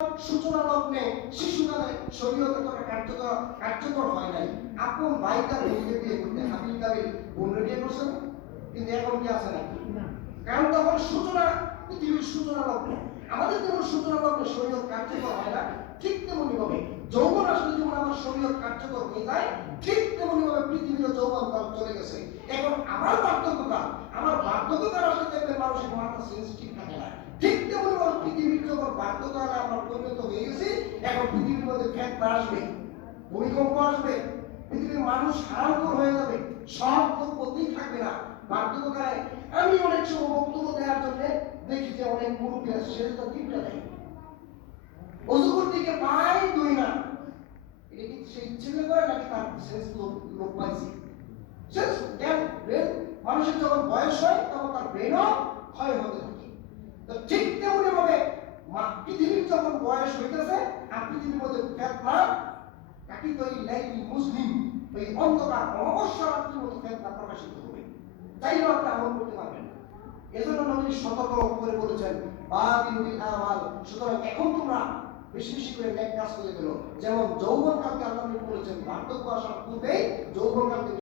সূচনা লগ্নে শিশুকালে শরীয়ত এতটা কার্যকর হয় নাই। আপন ভাই তার বোনকে বিয়ে করতে হাবিল কাবিল বোনকে বিয়ে করছে না? কিন্তু এখন কি আছে নাকি? কারণ তখন সূচনা, পৃথিবীর সূচনা লগ্ন। আমাদের যেমন সূচনা লগ্নে শরীয়ত কার্যকর হয় না, ঠিক তেমনি ভাবে যৌবন আসলে যেমন আমার শরীয়ত কার্যকর হয়ে যায়, ঠিক তেমনি ভাবে পৃথিবীর যৌবন কাল চলে গেছে। এখন আমার বার্ধক্যকাল, আমার বার্ধক্যকাল আসলে দেখবেন মানুষের মাথা সেন্স ঠিক থাকে না। ঠিক তেমনি ভাবে পৃথিবীর যখন বার্ধক্যকালে আমরা পরিণত হয়ে গেছি, এখন পৃথিবীর মধ্যে ফেতনা আসবে, ভূমিকম্প আসবে, পৃথিবীর মানুষ হারামখোর হয়ে যাবে, সব প্রতীক থাকবে না। বার্ধক্যকালে আমি অনেক সময় বক্তব্য দেওয়ার জন্য দেখি যে অনেক মুরব্বী আছে, সে তো তিনটা দেয়, অজু করতে গিয়ে পায় দুই না। এটা কি সে ইচ্ছে করে নাকি তার শেষ লোক পাইছে? শেষ জ্ঞান ব্রেন মানুষের যখন বয়স হয় তখন তার ব্রেনও ক্ষয় হতে থাকে। তো ঠিক তেমনি ভাবে পৃথিবীর যখন বয়স হইতেছে আর পৃথিবীর মধ্যে ফেতনা কাকি তো এই লাইলি মুসলিম ওই অন্ধকার অমাবস্যা রাত্রির মতো ফেতনা প্রকাশিত হবে, চাইলেও আপনি আমল করতে পারবেন না। এজন্য নবী সতর্ক করে বলেছেন বাদিলুল আমাল, সুতরাং এখন তোমরা বেশি বেশি করে নেক কাজ করে ফেলো। যেমন যৌবনকালকে আল্লাহ নবী বলেছেন বার্ধক্য আসার পূর্বেই যৌবনকালকে